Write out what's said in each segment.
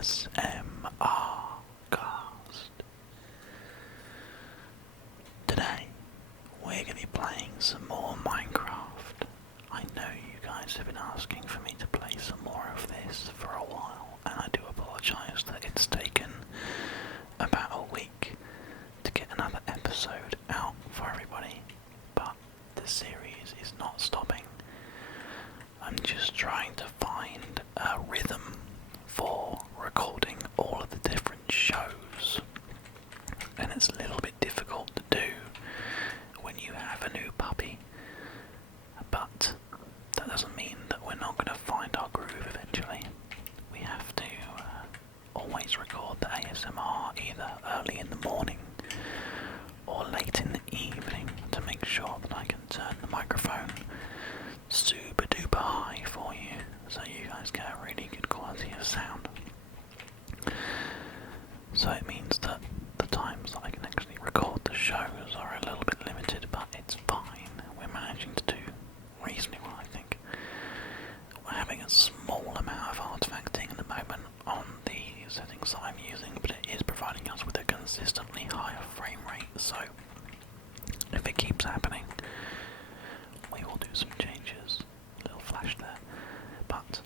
ASMRCast. Today we're going to be playing some more Minecraft. I know you guys have been asking for me to play some more of this for a while, and I do apologise that it's taken about a week to get another episode out for everybody, but the series is not stopping. I'm just trying to find a rhythm for recording all of the different shows, and it's a little bit difficult to do when you have a new puppy, but that doesn't mean that we're not going to find our groove eventually. We have to always record the ASMR either early in the morning or late in the evening to make sure that I can turn the microphone super duper high for you so you guys get a really good quality of sound. So it means that the times that I can actually record the shows are a little bit limited, but it's fine. We're managing to do reasonably well, I think. We're having a small amount of artifacting at the moment on the settings that I'm using, but it is providing us with a consistently higher frame rate, so if it keeps happening, we will do some changes. A little flash there. But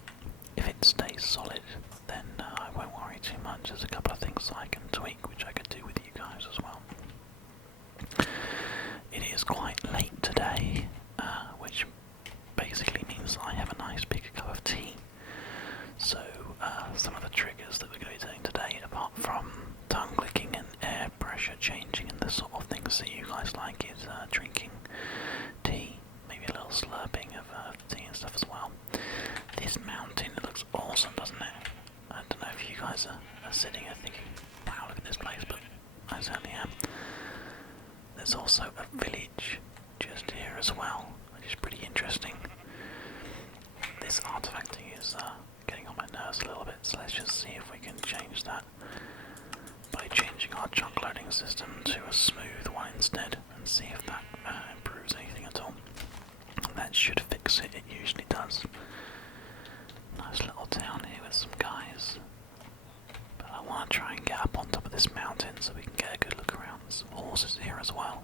if it stays solid, then I won't worry too much. There's a couple of things I can tweak, which I could do with you guys as well. It is quite late today, which basically means I have a nice big cup of tea. So some of the triggers that we're going to be doing today, apart from tongue clicking and air pressure changing and the sort of things that you guys like, is drinking tea, maybe a little slurping of tea and stuff as well. This mountain, it looks awesome, doesn't it? I don't know if you guys are sitting here thinking, wow, look at this place, but I certainly am. There's also a village just here as well, which is pretty interesting. This artifacting is getting on my nerves a little bit, so let's just see if we can change that by changing our chunk loading system to a smooth one instead, and see if that improves anything at all. That should fix it, it usually does. Nice little town here with some guys, but I want to try and get up on top of this mountain so we can get a good look around. There's some horses here as well.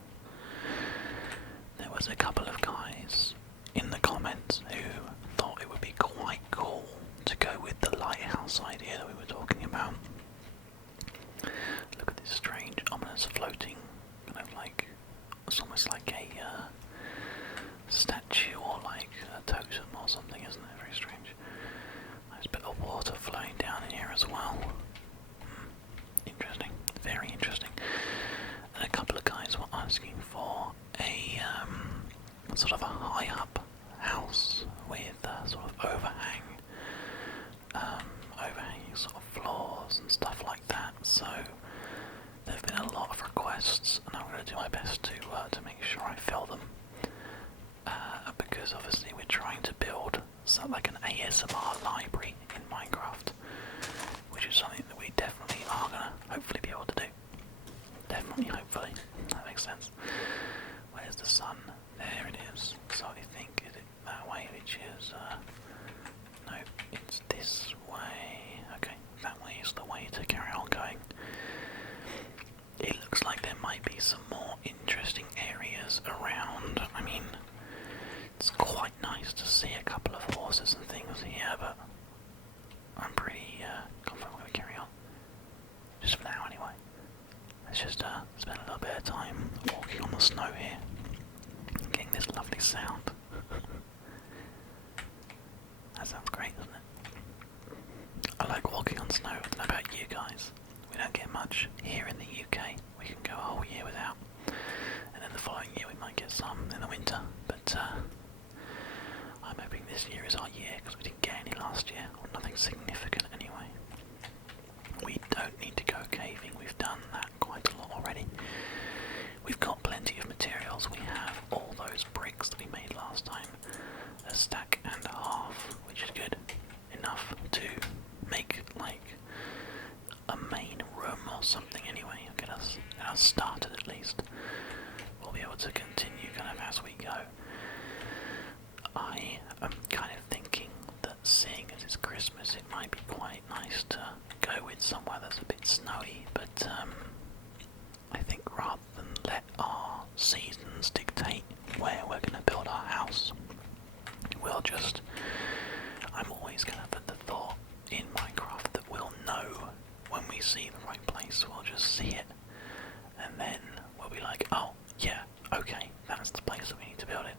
There was a couple of guys in the comments who thought it would be quite cool to go with the lighthouse idea that we were talking about. Look at this strange, ominous floating, kind of like, it's almost like a statue or like a totem or something, isn't it? Very strange. There's a bit of water flowing down in here as well. Interesting, very interesting. And a couple of guys were asking for a sort of a high up house with sort of overhanging sort of floors and stuff like that. So there have been a lot of requests, and I'm going to do my best to make sure I fill them. Because obviously we're trying to build like an ASMR library in Minecraft, which is something that we definitely are going to hopefully be able to do. Definitely, hopefully. That makes sense. Where's the sun? There it is. So I think is it that way, which is no, it's this way. Okay, that way is the way to carry on going. It looks like there might be some more interesting areas around. I mean, it's quite nice to see a couple of horses and things here, but I'm pretty confident we're going to carry on. Just for now, anyway. Let's just spend a little bit of time walking on the snow here, and getting this lovely sound. That sounds great, doesn't it? I like walking on snow. I don't know about you guys. We don't get much here in the UK. We can go a whole year without, and then the following year we might get some in the winter, but I'm hoping this year is our year, because we didn't get any last year, or nothing significant anyway. We don't need to go caving, we've done that quite a lot already. We've got plenty of materials. We have all those bricks that we made last time, a stack and a half, which is good enough to make like a main room or something anyway. Get us started at least. We'll be able to continue kind of as we go. I am kind of thinking that seeing as it's Christmas, it might be quite nice to go with somewhere that's a bit snowy, but I think rather than let our seasons dictate where we're going to build our house, I'm always going to put the thought in Minecraft that we'll know when we see the right place. We'll just see it, and then we'll be like, oh yeah, okay, that's the place that we need to build it.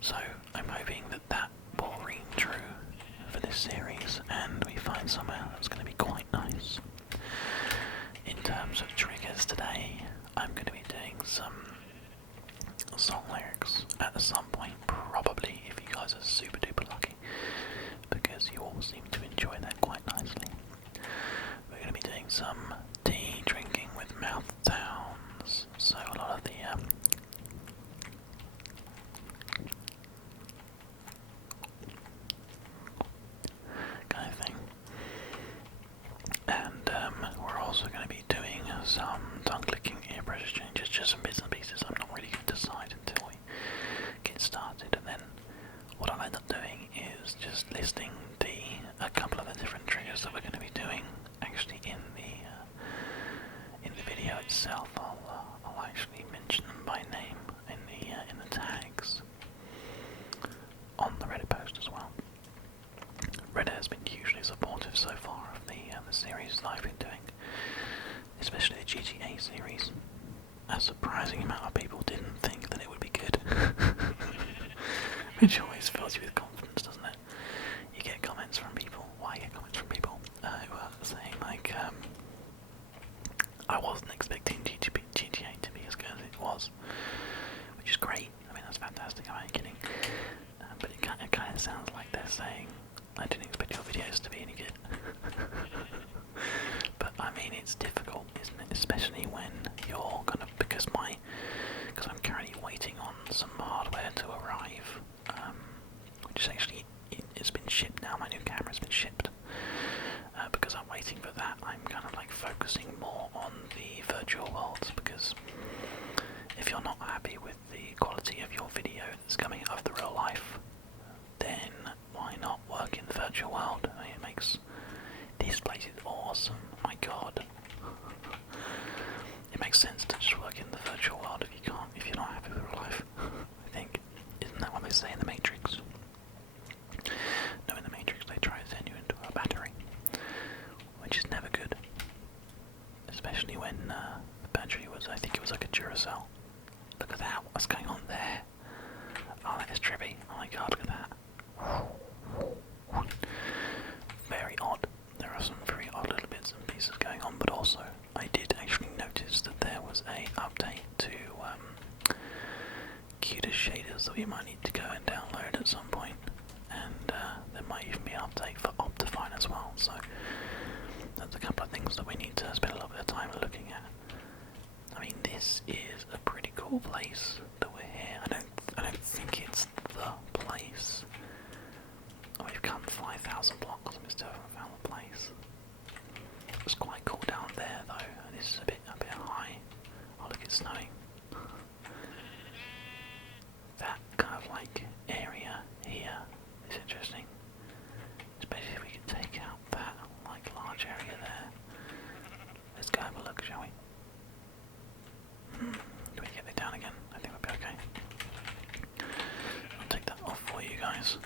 So I'm hoping that will ring true for this series, and we find somewhere that's going to be quite nice. In terms of triggers today, I'm going to be doing some song lyrics at some point, probably, if you guys are super duper lucky, because you all seem to enjoy that quite nicely. We're going to be doing some tea drinking with mouth sounds, so a lot of the kind of thing. And we're also going to be doing some tongue clicking, ear pressure changes, just some bits and pieces. I'm not really going to decide until we get started, and then what I'll end up doing is just listing a couple of the different triggers that we're going to be doing actually in the video itself. I'll actually mention them by name in the tags on the Reddit post as well. Reddit has been hugely supportive so far of the series that I've been doing, especially the GTA series. A surprising amount of people didn't think that it would be good, which always fills you with confidence, doesn't it? You get comments from people. Well, I get comments from people who are saying like, I wasn't expecting GTA to be as good as it was, which is great. I mean, that's fantastic. I'm not kidding. But it kind of sounds like they're saying, I didn't expect your videos to be any good. But I mean, it's difficult, isn't it? Especially when you're kind of, because I'm currently waiting on some hardware to arrive, which is actually, it's been shipped now. My new camera's been shipped. Because I'm waiting for that, I'm kind of like focusing more on the virtual worlds, because if you're not happy with the quality of your video that's coming out of the real life, then why not work in the virtual world? I mean, it makes this place is awesome. My God, it makes sense to just work in the virtual world if you're not happy with real life. I think, isn't that what they say in the Matrix? No, in the Matrix they try to turn you into a battery, which is never good. Especially when the battery was, I think it was like a Duracell. Look at that, what's going on there? Oh, that is trippy. Oh my God, look at that. Very odd. There are some very odd little bits and pieces going on, but also I did actually notice that there was a update to Cuda Shaders that we might need to go and download at some point, and there might even be an update for Optifine as well. So that's a couple of things that we need to spend a little bit of time looking at. I mean, this is a pretty cool place that we're here. I don't think it's the place. Oh, we've come 5,000 blocks and we still haven't found the place. It's quite cool down there though, and this is a bit high. Oh, look, it's snowing. That kind of like area here is interesting. Especially if we could take out that like large area there. Let's go have a look, shall we? Can we get it down again? I think we'll be okay. I'll take that off for you guys.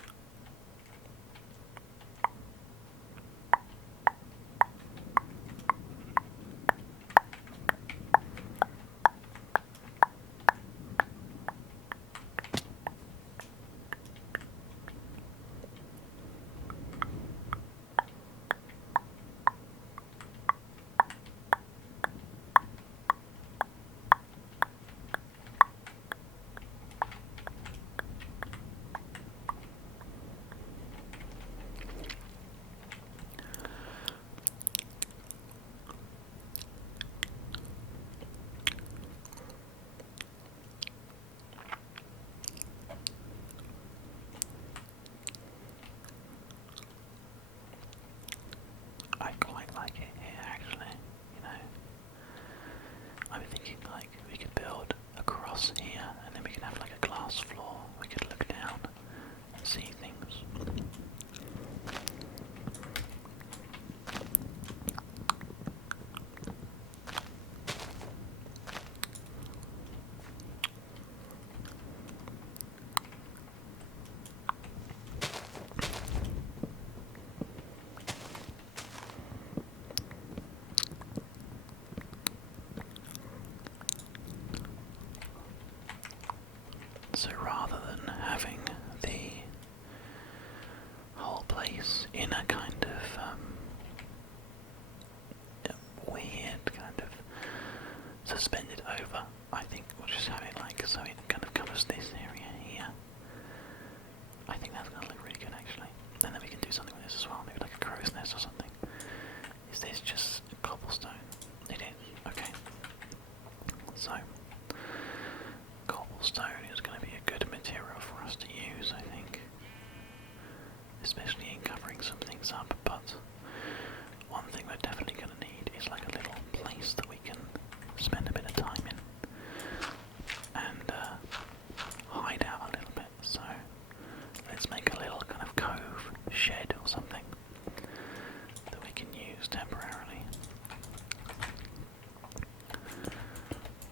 least temporarily.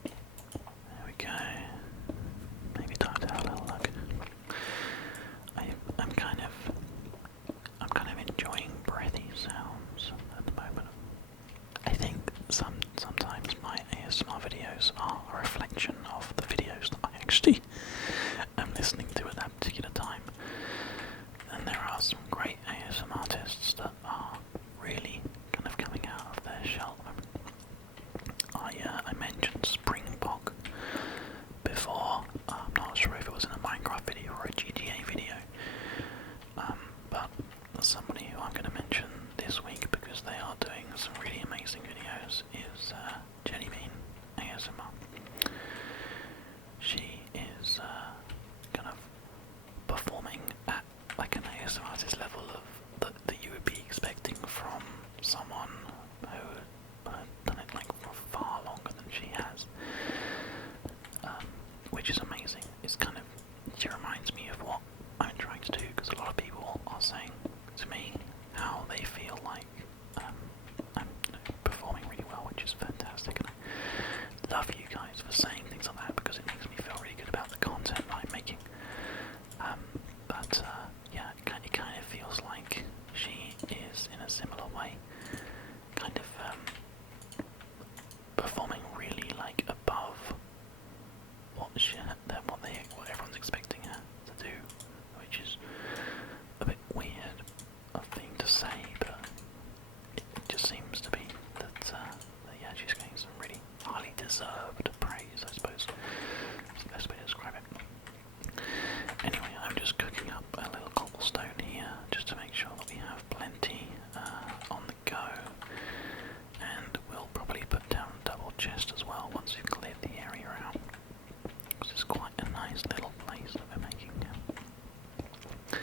There we go. Maybe time to have a little look. I'm kind of enjoying breathy sounds at the moment. I think sometimes my ASMR videos are a reflection of the videos that I actually am listening to at that particular time. And there are some great ASMR artists that are really kind of coming out of their shell. I mentioned Springbok before. I'm not sure if it was in a Minecraft video or a GTA video, but somebody who I'm going to mention this week because they are doing some really amazing videos is Jellybean ASMR. She is kind of performing at like an ASMR artist level of that you would be expecting from someone who had done it like for far longer than she has, which is amazing. She reminds me of what I'm trying to do, because a lot of people are saying to me how they feel like I'm performing really well, which is fantastic, and I love you guys for saying things like that because it makes me feel really good about the content that I'm making. But yeah, it kind of feels like she is in a similar way, kind of performing really like above what everyone's expecting her to do, which is a bit weird of thing to say, but it just seems to be that yeah, she's getting some really highly deserved praise, I suppose. That's the best way to describe it. Anyway, I'm just cooking up a little cobblestone here, just to make sure that we have plenty on the go, and we'll probably put down a double chest as well once we've cleared the area out, because it's quite a nice little place that we're making now.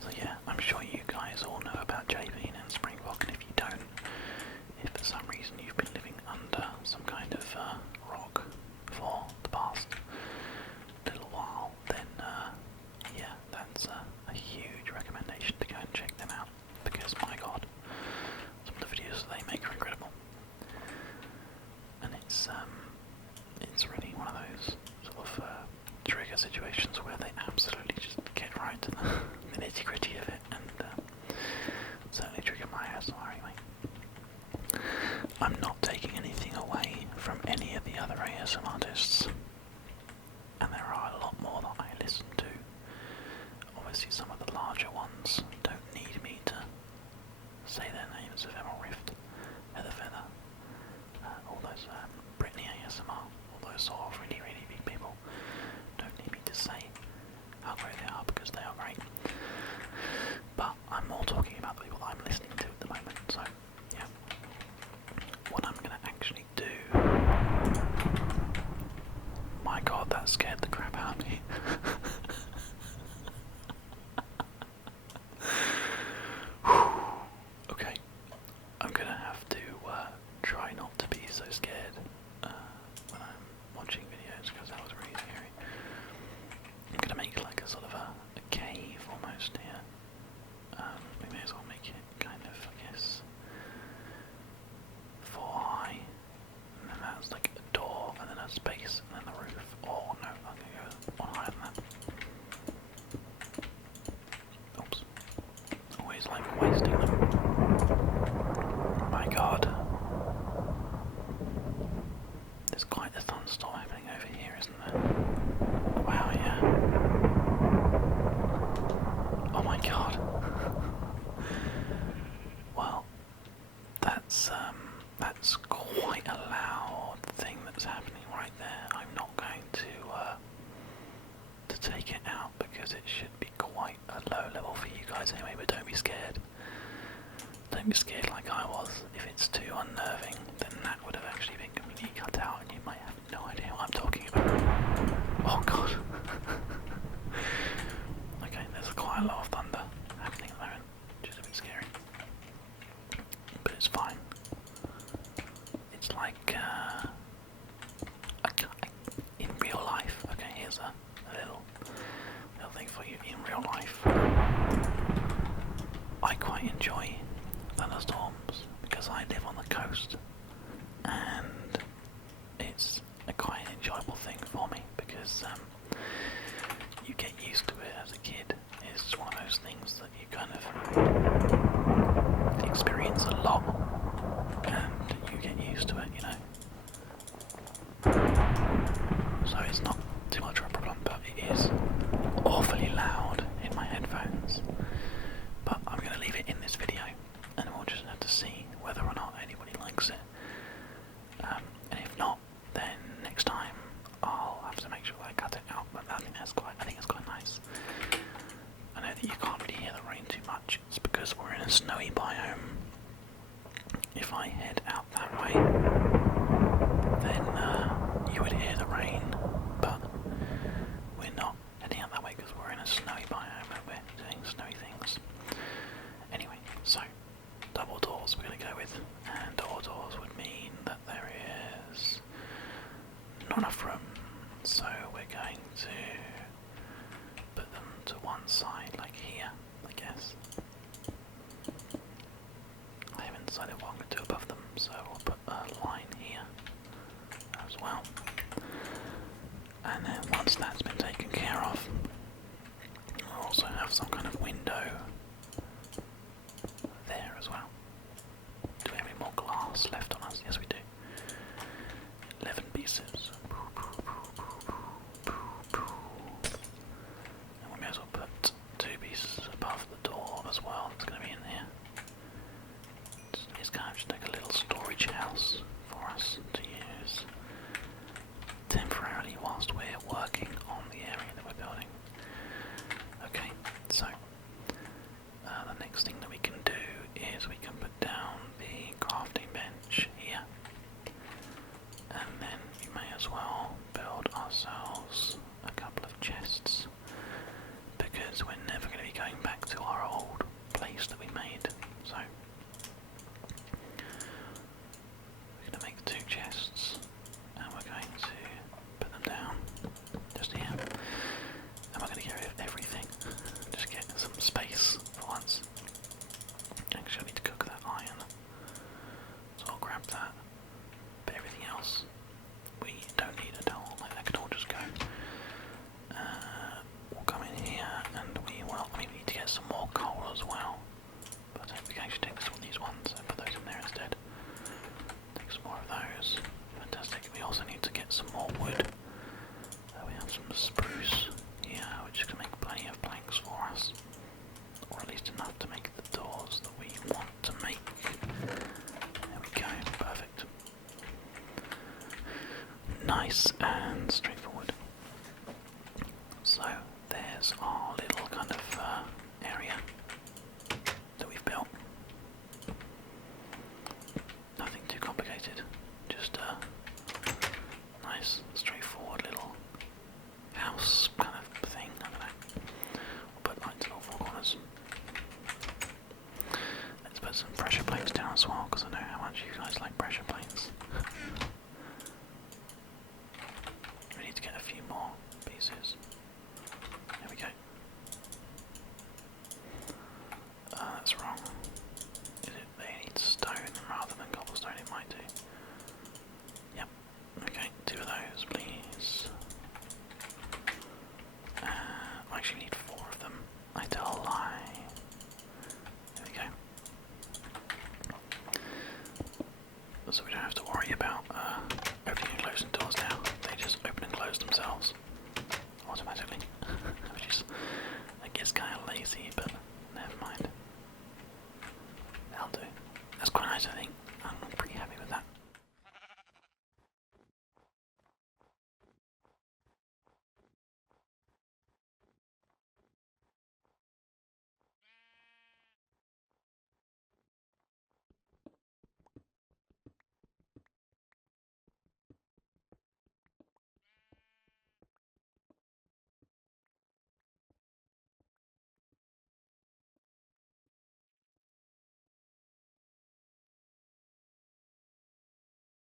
So yeah, I'm sure you guys all know about Jellybean and Springbok, and if you don't, if for some reason you've been living under some kind of rock for the past little while, then yeah, that's a huge recommendation to go and check them out, because my god, some of the videos that they make are incredible. And it's really one of those sort of trigger situations where they absolutely just get right to the nitty gritty of it, and certainly trigger my ASMR anyway. I'm not taking anything away from any of the other ASMR artists, and there are a lot more that I listen to. Obviously some of the larger ones don't need me to say their names: Ephemeral Rift, Feather Feather, all those Britney ASMR, all those sort of really, really big people don't need me to say how great they are, because they are great. But I'm more talking about the people that I'm listening to at the moment, so yeah. What I'm going to actually do... My god, that scared the crap out of me. Okay, I'm going to have to try not to be so scared when I'm watching videos, because that was really scary. I'm going to make like a sort of a cave almost here. We may as well make it kind of, I guess, 4 high, and then that's like a door, and then a space, and then the roof. Oh no, I'm going to go 1 higher than that. Oops. Always like wasting them. My god. There's quite a thunderstorm happening over here, isn't there? Wow, yeah. Oh my god. Well, that's quite a loud thing that's happening right there. I'm not going to take it out, because it should be quite a low level for you guys anyway, but don't be scared. Don't be scared like I was. If it's too unnerving, then that would have actually been completely cut out, and you might have no idea what I'm talking about. Oh god. Okay, there's quite a lot of thunder happening at the moment, which is a bit scary. But it's fine. It's like, in real life, okay, here's a little thing for you. In real life, I quite enjoy thunderstorms, because because I live on the coast, and it's a quite enjoyable thing for me because you get used to it as a kid. It's one of those things that you kind of experience a lot, and you get used to it, you know. So it's not too much of a problem, but it is awfully loud in my headphones. But I'm going to leave it in this video, and we'll just have to see whether or not anybody likes it. And if not, then next time I'll have to make sure that I cut it out. But I think it's quite nice. I know that you can't really hear the rain too much. It's because we're in a snowy biome. If I head out that way, then you would hear the rain, but we're not heading out that way because we're in a snowy biome and we're doing snowy things. Anyway, so double doors we're going to go with, and double doors would mean that there is not enough room, so we're going to put them to one side, like here, I guess. I haven't decided what I'm going to do above them, so we'll put a line here as well. And then once that's been taken care of, we'll also have some kind of window there as well. Do we have any more glass left on us? Yes, we do. 11 pieces. And we may as well put 2 pieces above the door as well. It's going to be in here. It's going to just like a little storage house for us to use temporarily whilst we're working on the area that we're building. Okay, so the next thing that we can do is we can put down the crafting bench here, and then we may as well build ourselves a couple of chests, because we're never going to be going back to our old place that we made. So we're going to make 2 chests, and we're going to put them down just here, and we're going to get rid of everything, just get some space for once. Actually, I need to cook that iron, so I'll grab that, but everything else we don't need at all, like that can all just go. We'll come in here, and we need to get some more coal as well, but I think we can actually take some of these ones and put those in there instead. Take some more of those. Fantastic. We also need to get some more wood. We have some spruce here, which is going to make plenty of planks for us, or at least enough to make the doors that we want to make. There we go. Perfect. Nice and straightforward. So there's our little kind of area that we've built. Nothing too complicated, just a nice straightforward little house kind of thing. I don't know. We'll put lights in all 4 corners. Let's put some pressure plates down as well, because I know how much you guys like pressure plates. We need to get a few more pieces. There we go. That's wrong. Is it they need stone rather than cobblestone? It might do. Yep. Okay, 2 of those, please. I actually need 4 of them. I tell a lie. There we go. So we don't have to worry about opening and closing doors now. They just open and close themselves automatically, which is, I guess, kind of lazy, but never mind. That'll do. That's quite nice, I think. I'm